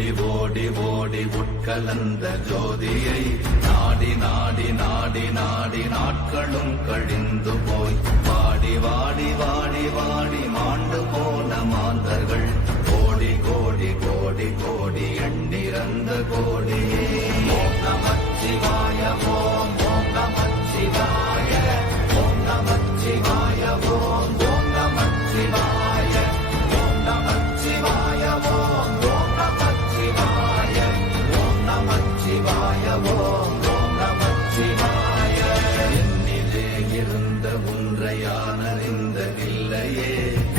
ஓடி ஓடி ஓடி உட்கலந்த ஜோதியை நாடி நாடி நாடி நாடி நாட்களும் கழிந்து போய் வாடி வாடி வாடி வாடி மாண்டு போன மாந்தர்கள் கோடி கோடி கோடி கோடி எண்ணிறந்த கோடியே. ஓம் நமச்சிவாய ஓம் ஓம் நமச்சிவாய ஓம் நமச்சிவாய ஓம் ஓம் நமச்சிவாய ஓம் நமச்சிவாய ஓம் ஓம் நமச்சிவாய ஓம் நமச்சிவாய ஓம் ஓம் நமச்சிவாய. என்னிலே இருந்த ஒன்றையானறிந்ததில்லையே,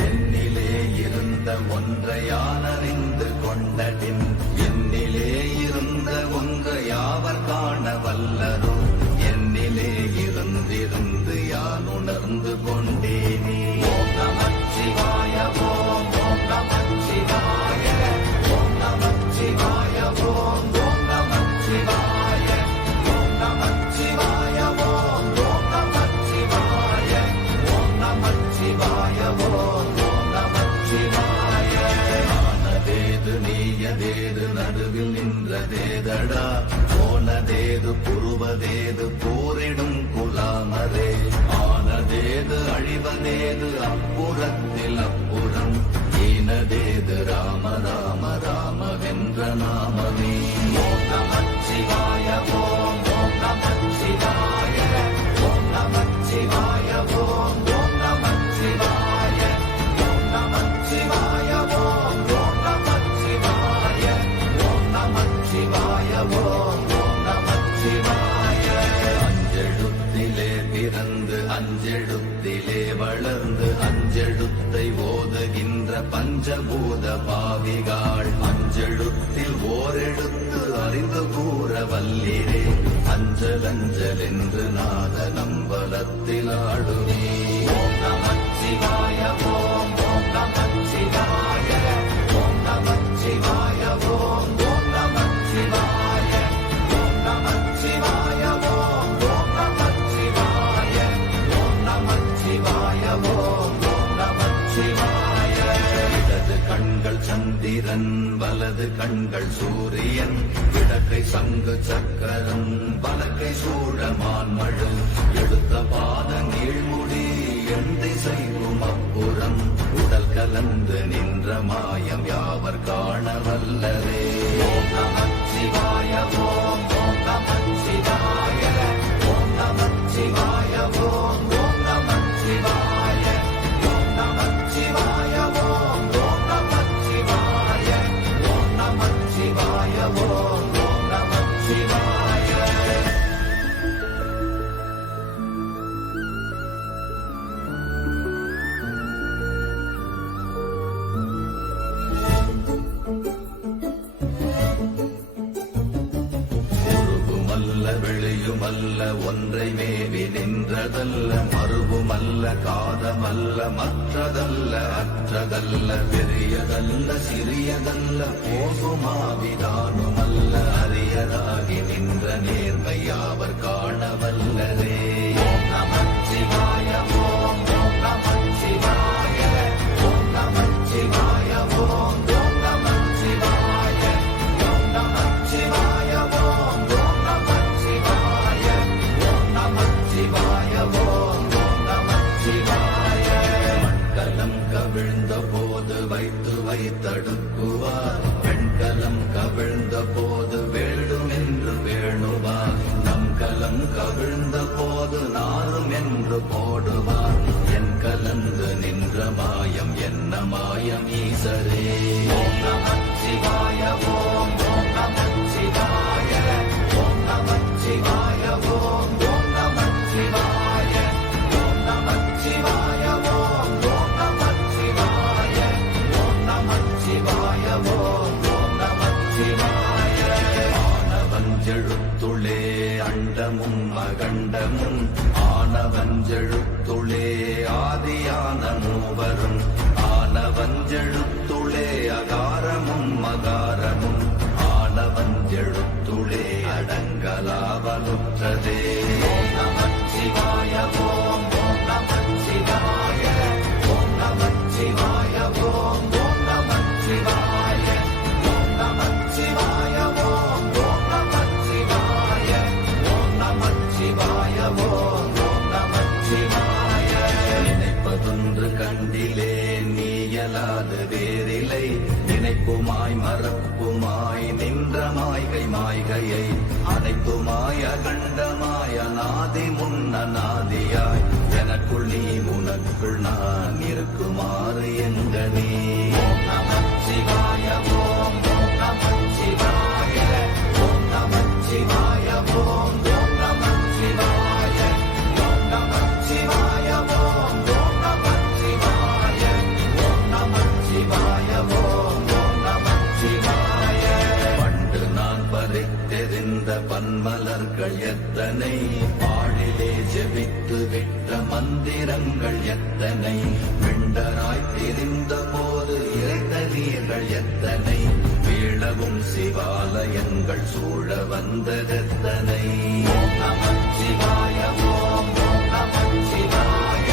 என்னிலே இருந்த ஒன்றையானறிந்து கொண்டடின், என்னிலே இருந்த ஒன்று யாவர் காண வல்லரோ, என்னிலே இருந்திருந்து யான் உணர்ந்து கொண்டேனே. ஓம் நமச்சிவாய ஓம் ஓம் நமச்சிவாய ஓம் நமச்சிவாய ஓம் ஓம் நமச்சிவாய ஓம் நமச்சிவாய ஓம் ஓம் நமச்சிவாய ஓம் நமச்சிவாய ஓம் ஓம் நமச்சிவாய. ஆனதேது நீயதேது நடுவில் நின்றதேதடா, போனதேது புருவதேது போரிடும் குலாமரே, ஆனதேது அழிவதேது அப்புறத்தில் அப்புறம், ஈனதேது ராம ராம ராம வென்ற நாமமே. ஓம் நமச்சிவாய ஓம் ஓம் நமச்சிவாய ஓம் நமச்சிவாய ஓம் ஓம் நமச்சிவாய ஓம் நமச்சிவாய ஓம் ஓம் நமச்சிவாய ஓம் நமச்சிவாய ஓம் ஓம் நமச்சிவாய. அஞ்செழுத்திலே பிறந்து அஞ்செழுத்திலே வளர்ந்து அஞ்செழுத்தை ஓதுகின்ற பஞ்சபூத பாவிகாள், அஞ்செழுத்தில் ஓரெழுத்து அறிந்து கூற வல்லிரே, அஞ்சல் அஞ்சல் என்று நாத நம்பலத்தில் ஆடுவே. ஓம் நமச்சிவாய ஓம் ஓம் நமச்சிவாய ஓம் நமச்சிவாய ஓம் ஓம் நமச்சிவாய ஓம் நமச்சிவாய ஓம் ஓம் நமச்சிவாய ஓம் நமச்சிவாய ஓம் ஓம் நமச்சிவாய. இடது கண்கள் சந்திரன் வலது கண்கள் சூரியன், இடக்கை சங்கு சக்கரம் வலக்கை சூழமான் மழு, எடுத்த பாத நீழ்முடி எண் திசைக்கும் அப்புறம், உடல் கலந்து நின்ற மாயம் யாவர் காண வல்லரே. ஓம் நமச்சிவாய ஓம் ஓம் நமச்சிவாய ஓம் நமச்சிவாய ஓம் ஓம் நமச்சிவாய ஓம் நமச்சிவாய ஓம் ஓம் நமச்சிவாய ஓம் நமச்சிவாய ஓம் ஓம் நமச்சிவாய. உருவுமல்ல வெளியுமல்ல ஒன்றை மேவி நின்றதல்ல, மறுவுமல்ல காதமல்ல மற்றதல்ல அற்றதல்ல, பெரியதல்ல சிறியதல்ல போகுமாவிதானுமல்ல, அரியதாகி நின்ற நேர்மை யாவர் காண வல்லரே. ஓம் நமச்சிவாய ஓம் ஓம் நமச்சிவாய ஓம் நமச்சிவாய ஓம் ஓம் நமச்சிவாய ஓம் நமச்சிவாய ஓம் ஓம் நமச்சிவாய ஓம் நமச்சிவாய ஓம் ஓம் நமச்சிவாய. மண்கலம் கவிழ்ந்த போது வைத்து வைத்தடுக்குவார், பெண்கலம் கவிழ்ந்த போது வேண்டும் என்று வேணுவார், நம் கலம் கவிழ்ந்த போது நாரும் என்று போடுவார், என் கலந்து நின்ற மாயம் என்ன மாயம் ஈசரே. ஓம் நமச்சிவாய ஓம் ஓம் நமச்சிவாய ஓம் நமச்சிவாய ஓம் ஓம் நமச்சிவாய ஓம் நமச்சிவாய ஓம் ஓம் நமச்சிவாய ஓம் நமச்சிவாய ஓம் ஓம் நமச்சிவாய. ஆனவஞ்செழுத்துளே அண்டமும் அகண்டமும், ஆனவஞ்செழுத்துளே ஆதியான மூவரும், ஆனவஞ்செழுத்துளே அகாரமும் மகாரமும், ஆனவஞ்செழுத்துளே அடங்கலாவலுற்றதே. ஓம் நமச்சிவாய ஓம் ஓம் நமச்சிவாய ஓம் நமச்சிவாய ஓம் ஓம் நமச்சிவாய ஓம் நமச்சிவாய நினைப்புமாய் மறப்புமாய் நின்ற மாய்கை மாய்கையை அனைத்துமாய் அகண்டமாய் அநாதி முன்னநாதியாய் எனக்குள் நீ உனக்குள் நான் இருக்குமாறு எங்கனே. ஓம் நமச்சிவாய ஓம் ஓம் நமச்சிவாய ஓம் நமச்சிவாய ஓம் ஓம் நமச்சிவாய ஓம் நமச்சிவாய ஓம் ஓம் நமச்சிவாய ஓம் நமச்சிவாய ஓம் ஓம் நமச்சிவாய. பண்டு நான் பறித்தெறிந்த பன்மலர்கள் எத்தனை, பாழிலே ஜெபித்து விட்ட மந்திரங்கள் எத்தனை, விண்டராய் திரிந்த போது இறைத்த நீர்கள் எத்தனை, வீழவும் சிவாலயங்கள் சூழ வந்ததெத்தனை. ஓம் நமச்சிவாய ஓம் ஓம் நமச்சிவாய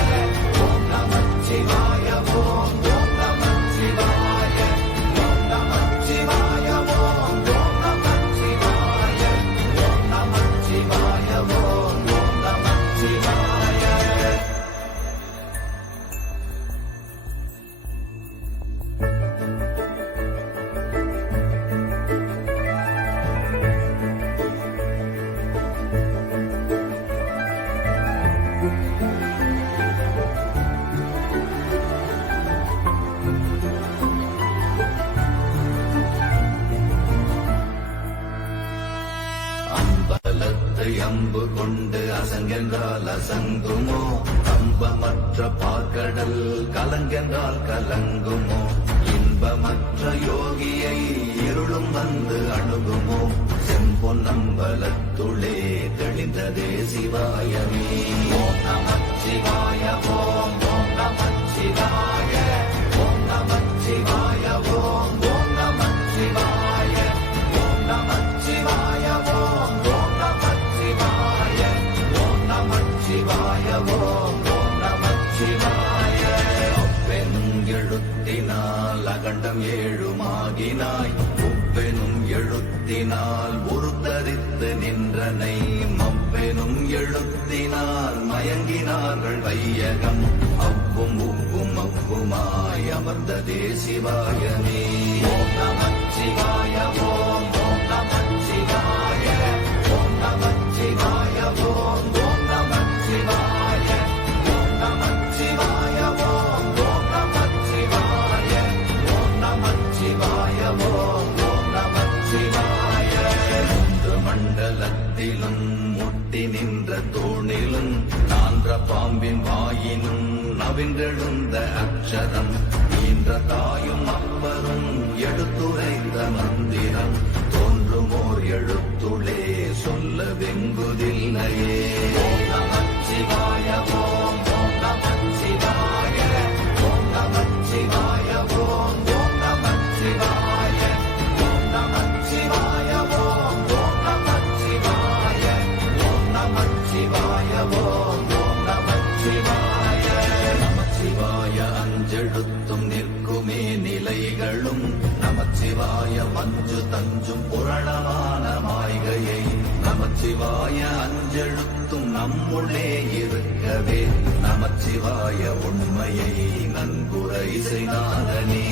ஓம் நமச்சிவாய ஓம் ஓம் நமச்சிவாய ஓம் நமச்சிவாய ஓம் ஓம் நமச்சிவாய ஓம் நமச்சிவாய ஓம் ஓம் நமச்சிவாய. அம்பலத்தை அம்பு கொண்டு அசங்கென்றால் அசங்குமோ, கம்பமற்ற பார்க்கடல் கலங்கென்றால் கலங்குமோ, இன்பமற்ற யோகியை இருளும் வந்து அணுகுமோ, செம்பொன்னம்பலத்துளே தெளிந்ததே சிவாயமே. ஓம் நமச்சிவாய ஓம் ஓம் நமச்சிவாய ஓம் நமச்சிவாய ஓம் ஓம் நமச்சிவாய ஓம் நமச்சிவாய ஓம் ஓம் நமச்சிவாய ஓம் நமச்சிவாய ஓம் ஓம் நமச்சிவாய. அப்பெனும் எழுத்தினால் அகண்டம் ஏழுமாகினாய், உப்பெனும் எழுத்தினால் உருத்தரித்து நின்றனை, மப்பெனும் எழுத்தினால் மயங்கினார்கள் வையகம், அவ்வும் உப்பும் அவ்வுமாய் அமர்ந்ததே சிவாயமே. ஓம் நமச்சிவாய ஓம் ஓம் நமச்சிவாய ஓம் நமச்சிவாய ஓம் ஓம் நமச்சிவாய ஓம் நமச்சிவாய ஓம் ஓம் நமச்சிவாய ஓம் நமச்சிவாய ஓம் ஓம் நமச்சிவாய. மூன்று மண்டலத்திலும் முட்டி நின்ற தூணிலும் நான்ற பாம்பின் வாயினும் நவின்றெழுந்த அக்ஷரம், ஈன்ற தாயும் அப்பரும் எடுத்துரைந்த மந்திரம், தோன்றுமோர் எழுத்துளே சொல்ல வெங்குதில்லையே. ஓம் நமச்சிவாய ஓம் ஓம் நமச்சிவாய ஓம் நமச்சிவாய ஓம் ஓம் நமச்சிவாய ஓம் நமச்சிவாய ஓம் ஓம் நமச்சிவாய ஓம் நமச்சிவாய ஓம் ஓம் நமச்சிவாய. நமச்சிவாய அஞ்செழுத்தும் நிற்குமே நிலைகளும், நமச்சிவாய மஞ்சு தஞ்சும் புரணமான மாய்கையை, நமச்சிவாய அஞ்செழுத்தும் நம்முள்ளே இருக்கவே, நமச்சிவாய உண்மையை நன்குரை செய்தாதனே.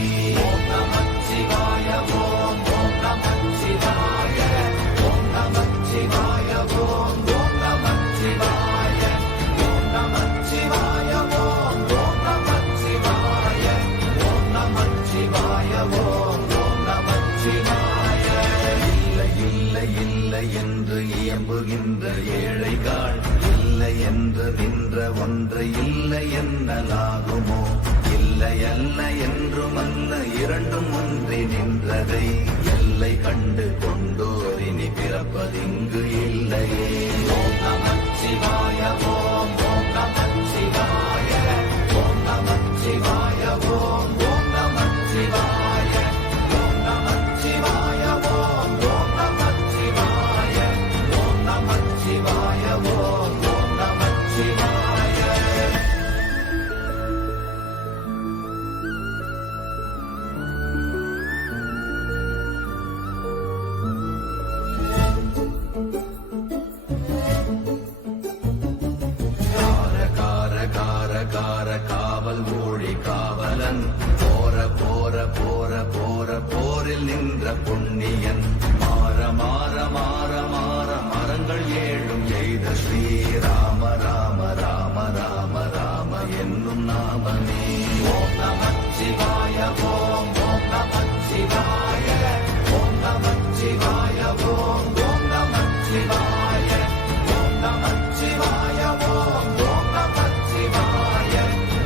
ஓம் நமச்சிவாய ஓம் ஓம் நமச்சிவாய ஓம் நமச்சிவாய ஓம் ஓம் நமச்சிவாய ஓம் நமச்சிவாய ஓம் ஓம் நமச்சிவாய ஓம் நமச்சிவாய ஓம் ஓம் நமச்சிவாய. இல்லை இல்லை இல்லை என்று இயம்புகின்ற ஏழைகள், இல்லை என்று நின்ற ஒன்றை இல்லை என்னலாகுமோ, இல்லை அல்ல என்றுமல்ல இரண்டும் ஒன்றி நின்றதை, எல்லை கண்டு கொண்டோர் இனி பிறப்பதிங்கு இல்லையே. ஓம் நமச்சிவாய ஓம் ஓம் நமச்சிவாய ஓம் நமச்சிவாய ஓம் ஓம் நமச்சிவாய ஓம் நமச்சிவாய ஓம் ஓம் நமச்சிவாய ஓம் நமச்சிவாய ஓம் ஓம் நமச்சிவாய. காவல் மொழி காவலன் போற போற போற போற போற புண்ணியன் மாற மாற மாற மாற மரங்கள் ஏழும் எய்த ஸ்ரீராம ராம ராம ராம ராம என்னும் நாமமே. ஓம் நமச்சிவாய ஓம் ஓம் நமச்சிவாய ஓம் நமச்சிவாய ஓம் ஓம் நமச்சிவாய ஓம் நமச்சிவாய ஓம் ஓம் நமச்சிவாய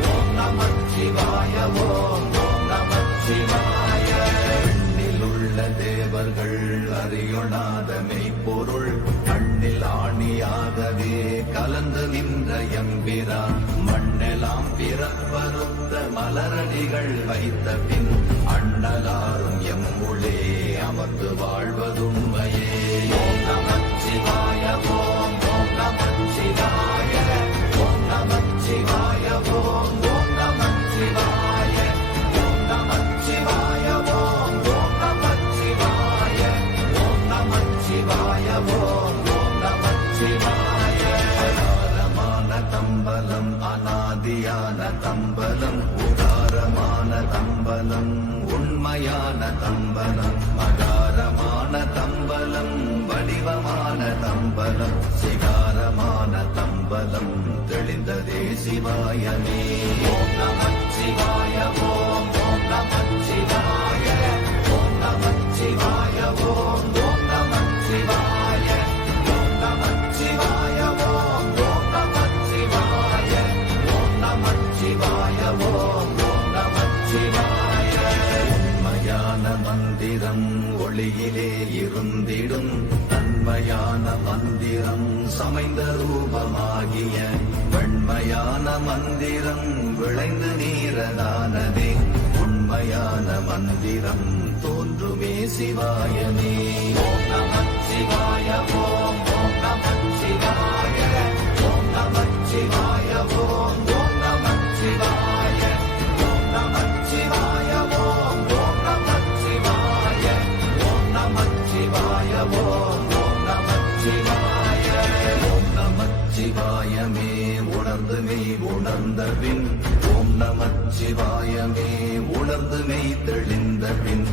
ஓம் நமச்சிவாய ஓம் ஓம் நமச்சிவாய. எண்ணிலுள்ள தேவர்கள் அறியொணாத மெய்ப்பொருள் கண்ணில் ஆணியாகவே கலந்து நின்ற எம்பிரான் மண்ணெல்லாம் பிறப்பறுத்த மலரடிகள் வைத்த பின் அண்ணலாரும் எம்முளே அமர்ந்து வாழ்வதுண்மையே. ஓம் நமச்சிவாய ஓம் ஓம் நமச்சிவாய ஓம் நமச்சிவாய ஓம் ஓம் நமச்சிவாய ஓம் நமச்சிவாய ஓம் ஓம் நமச்சிவாய ஓம் நமச்சிவாய ஓம் ஓம் நமச்சிவாய. அகாரமான தம்பலம் அநாதியான தம்பலம் உதாரமான தம்பலம் உண்மையான தம்பலம் மகாரமான தம்பலம் வடிவமான தம்பலம் சிகாரமான தம்பலம் தெளிந்ததே சிவாயமே. ஓம் நமச்சிவாய ஓம் ஓம் நமச்சிவாய ஓம் நமச்சிவாய ஓம் ஓம் நமச்சிவாய ஓம் நமச்சிவாய ஓம் ஓம் நமச்சிவாய ஓம் நமச்சிவாய ஓம் ஓம் நமச்சிவாய. உண்மையான மந்திரம் ஒளியிலே இருந்திடும் தன்மையான மந்திரம் சமைந்த ரூபமாகிய வெண்மையான மந்திரம் விளைந்து நீரதானதே உண்மையான மந்திரம் தோன்றுமே சிவாயமே. ஓம் நமச்சிவாய ஓம் ஓம் நமச்சிவாய ஓம் நமச்சிவாய ஓம் ஓம் நமச்சிவாய ஓம் நமச்சிவாய ஓம் ஓம் நமச்சிவாய ஓம் நமச்சிவாய ஓம் ஓம் நமச்சிவாய. ஓம் நமச்சிவாயமே உணர்ந்து மெய் உணர்ந்த பின் ஓம் நமச்சிவாயமே உணர்ந்து மெய் தெளிந்த பின்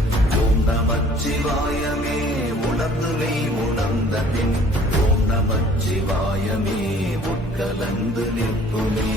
ஓம் நமச்சிவாயமே உணர்ந்து மெய் உணர்ந்த பின் ஓம் நமச்சிவாயமே உட்கலந்து நிற்குமே.